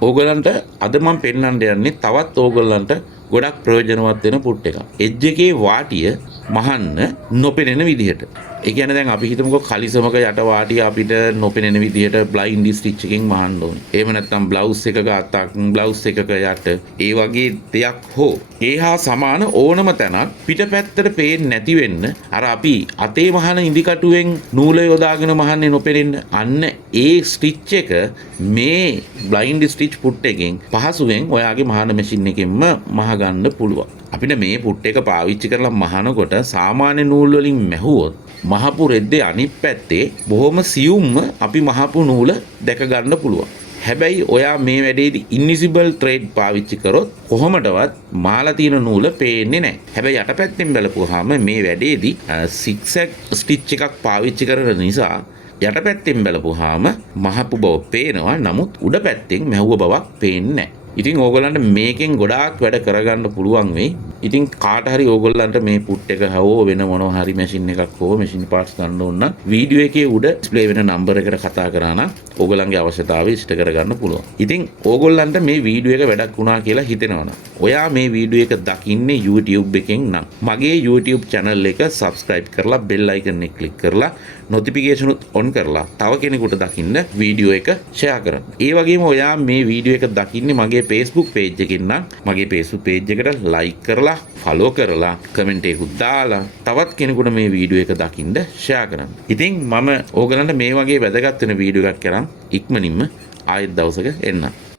ඕගලන්ට අද මම පෙන්වන්න යන්නේ තවත් ඕගලන්ට ගොඩක් ප්‍රයෝජනවත් වෙන පුට් එකක්. එජ් එකේ වාටිය මහන්න නොපෙනෙන විදිහට. ඒ කියන්නේ දැන් අපි හිතමුකෝ කලිසමක යට වාටිය අපිට නොපෙනෙන විදිහට බ්ලයින්ඩ් ස්ටිච් එකකින් මහන්න ඕනේ. එහෙම නැත්නම් බ්ලවුස් එකක අතක් බ්ලවුස් එකක යට ඒ වගේ දෙයක් හෝ ඒ හා සමාන ඕනම තැනක් පිටපැත්තට පේන්නේ නැති වෙන්න අර අපි අතේ මහන ඉදිකටුවෙන් නූල යොදාගෙන මහන්නේ නොපෙනෙන්න අන්න ඒ ස්ටිච් එක මේ බ්ලයින්ඩ් ස්ටිච් පුට් එකෙන් පහසුවෙන් ඔයාගේ මහන මැෂින් එකෙන්ම මහ ගන්න පුළුවන්. අපිට මේ පුට් එක පාවිච්චි කරලා මහනකොට සාමාන්‍ය නූල් වලින් මැහුවොත් මහපු රෙද්දේ අනිත් පැත්තේ බොහොම සියුම්ම අපි මහපු නූල දැක ගන්න පුළුවන්. හැබැයි ඔයා මේ වැඩේදී ඉන්විසිබල් ත්‍රෙඩ් පාවිච්චි කරොත් කොහොමඩවත් මාලා තියෙන නූල පේන්නේ නැහැ. හැබැයි යටපැත්තෙන් බලපුවාම මේ වැඩේදී සිග්සැග් ස්ටිච් එකක් පාවිච්චි කරන නිසා යටපැත්තෙන් බලපුවාම මහපු බව පේනවා. නමුත් උඩ පැත්තෙන් මැහුව බවක් පේන්නේ නැහැ. ඉතින් ඕගොල්ලන්ට මේකෙන් ගොඩාක් වැඩ කරගන්න පුළුවන් වෙයි. ඉතින් කාට හරි ඕගොල්ලන්ට මේ පුට් එක හවෝ වෙන මොනවා හරි මැෂින් එකක් හෝ මැෂින් පාර්ට්ස් ගන්න ඕන නම් වීඩියෝ එකේ උඩ ඩිස්ප්ලේ වෙන නම්බර් එකට කතා කරා නම් ඕගොල්ලන්ගේ අවශ්‍යතාවය ඉෂ්ට කරගන්න පුළුවන්. ඉතින් ඕගොල්ලන්ට මේ වීඩියෝ එක වැඩක් වුණා කියලා හිතෙනවනම් ඔයා මේ වීඩියෝ එක දකින්නේ YouTube එකෙන් නම් මගේ YouTube channel එක subscribe කරලා bell icon එක click කරලා notification උත් on කරලා තව කෙනෙකුට දකින්න වීඩියෝ එක share කරන්න. ඒ වගේම ඔයා මේ වීඩියෝ එක දකින්නේ මගේ Facebook page එකකින් නම් මගේ Facebook page එකට like කරලා follow කරලා comment එකකුත් දාලා තවත් කෙනෙකුට මේ වීඩියෝ එක දකින්න share කරන්න. ඉතින් මම ඕගලන්ට මේ වගේ වැදගත් වෙන වීඩියෝ එකක් කරන් ඉක්මනින්ම ආයෙත් දවසක එන්නම්.